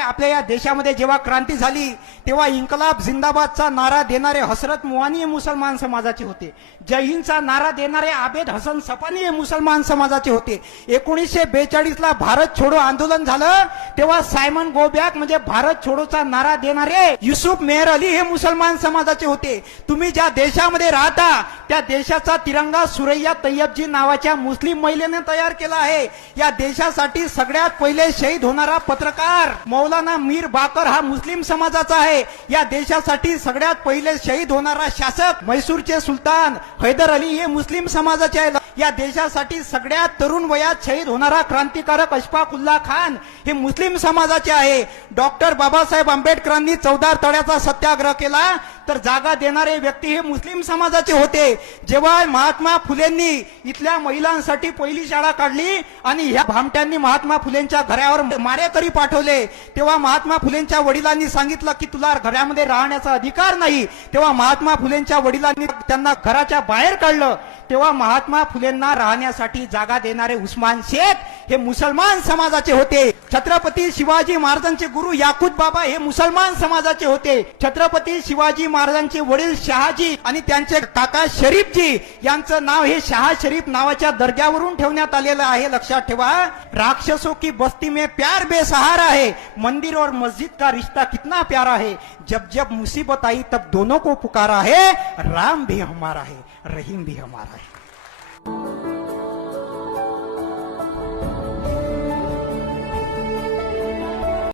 आपल्या या देशामध्ये जेव्हा क्रांती झाली तेव्हा इन्कलाब जिंदाबादचा नारा देणारे हसरत मुआनी हे मुसलमान समाजाचे होते. जय हिंदचा नारा देणारे आबेद हसन सपानी हे मुसलमान समाजाचे होते. 1942 ला भारत छोडो आंदोलन झालं तेव्हा सायमन गो बॅक म्हणजे भारत छोडोचा नारा देणारे युसुफ मेहर अली हे मुसलमान समाजाचे होते. तुम्ही ज्या देशामध्ये राहता त्या देशाचा तिरंगा सुरैया तय्यबजी नावाच्या मुस्लिम महिलेने तयार केला आहे. या देशासाठी सगळ्यात पहिले शहीद होणारा पत्रकार मौलाना मीर बाकर हा मुस्लिम समाजाचा आहे. या देशासाठी सगळ्यात पहिले शहीद होणारा शासक म्हैसूरचे सुलतान हैदर अली हे मुस्लिम समाजाचे आहे. या देशासाठी सगळ्यात तरुण वयात शहीद होणारा क्रांतिकारक अशफाक उल्ला खान हे मुस्लिम समाजाचे आहे. डॉक्टर बाबासाहेब आंबेडकरांनी 14 तळ्याचा सत्याग्रह केला तर जागा देणारे व्यक्ती हे मुस्लिम समाजाचे होते. जेव्हा महात्मा फुलेंनी इथल्या महिलांसाठी पहिली शाळा काढली आणि ह्या भामट्यांनी महात्मा फुलेंच्या घरावर मारेकरी पाठवले तेव्हा महात्मा फुलेंच्या वडिलांनी सांगितलं की तुला घरामध्ये राहण्याचा अधिकार नाही. तेव्हा महात्मा फुलेंच्या वडिलांनी त्यांना घराच्या बाहेर काढलं. तेव्हा महात्मा फुलेंना राहण्यासाठी जागा देणारे उस्मान शेख हे मुसलमान समाजाचे होते. छत्रपती शिवाजी महाराजांचे गुरु याकूत बाबा हे मुसलमान समाजाचे होते. छत्रपती शिवाजी महाराजांचे वडील शहाजी आणि त्यांचे काका शरीफजी यांचं नाव हे शाह शरीफ नावाच्या दर्ग्यावरून ठेवण्यात आलेलं आहे. लक्षात ठेवा, राक्षसों की बस्ती में प्यार बेसहारा है, मंदिर और मस्जिद का रिश्ता कितना प्यारा है, जब जब मुसीबत आई तब दोनों को पुकारा है, राम भी हमारा है, रहीम भी हमारा है.